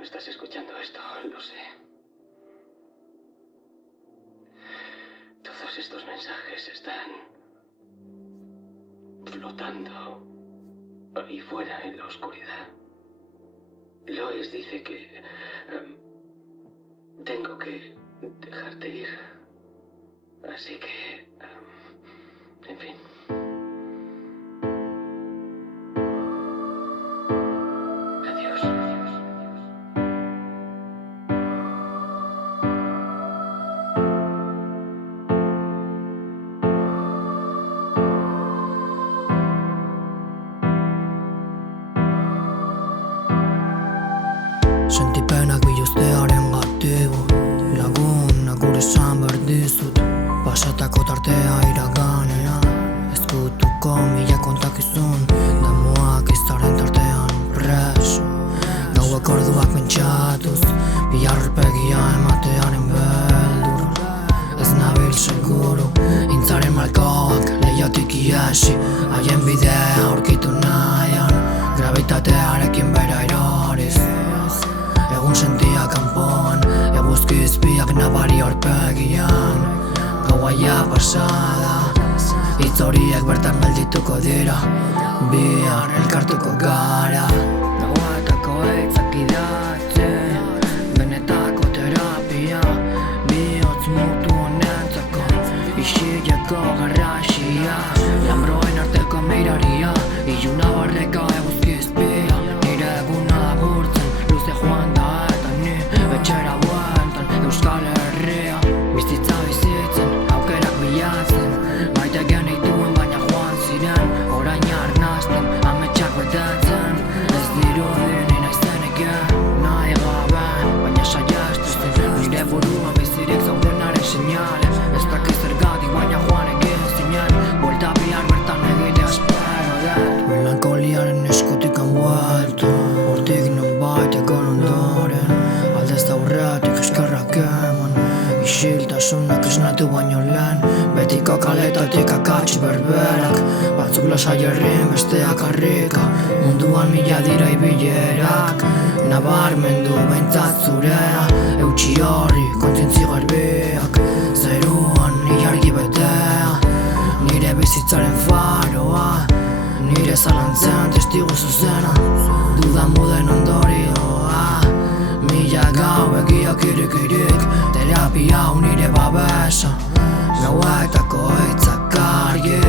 no estás escuchando esto, lo sé. Todos estos mensajes están flotando ahí fuera en la oscuridad. Lois dice que tengo que dejarte ir. Así que, en fin. Adiós. Sentipenak biluztearen gatibu Lagunak gure esan behar dizut Pasatako tartea iraganean Ezkutuko mila kontakizun Damuak izaren tartean preso Gauak orduak pentsatuz Bihar aurpegia ematearen beldur Ez nabil seguru Intzaren malkoak leiotik iesi Haien bidea aurkitu nahian Gravitatearekin bera eroriz Egun sentia kanpoan, eguzki izpiak nabari aurpegian Gauaia pasada, hitz horiek bertan geldituko dira Bihar elkartuko gara Gauatako hitzak idatzen, benetako terapia Bihotz mutu honentzako, isileko garrasia Lambroen arteko miraria, iluna barreka eguzki izpia Nire eguna agurtzen, luze joan da eta ni etxera bueltan Euskal Herria, bizitza bizitzen, aukerak bilatzen Maite genituen baina joan ziren, orain arnazten, ametsak betetzen Ez dirudi ni naizeneken, nahi gabe, baina saiestuzen Nire buruan bizirik zaudenaren seinale Ez dakiz zergatik baina joan egin zinen Buelta bihar bertan egitea espero dut Melankoliaren eskutik han bueltu Hortik nonbait egon ondoren Aldez aurretik eskerrak eman Isiltasunak esnatu baino lehen Betiko kaletatik akats berberak Batzuk lasai herrin besteak harrika Munduan mila dira ibilerak Nabarmendu behintzat zurea Eutsi horri kontzientzi garbiak Zeruan ilargi betea Nire bizitzaren faroa Nire zalantzen testigu zuzena Dudan muden ondorioa Mila gau egiak irik Terapia hau nire babesa Gauetako hitzak argi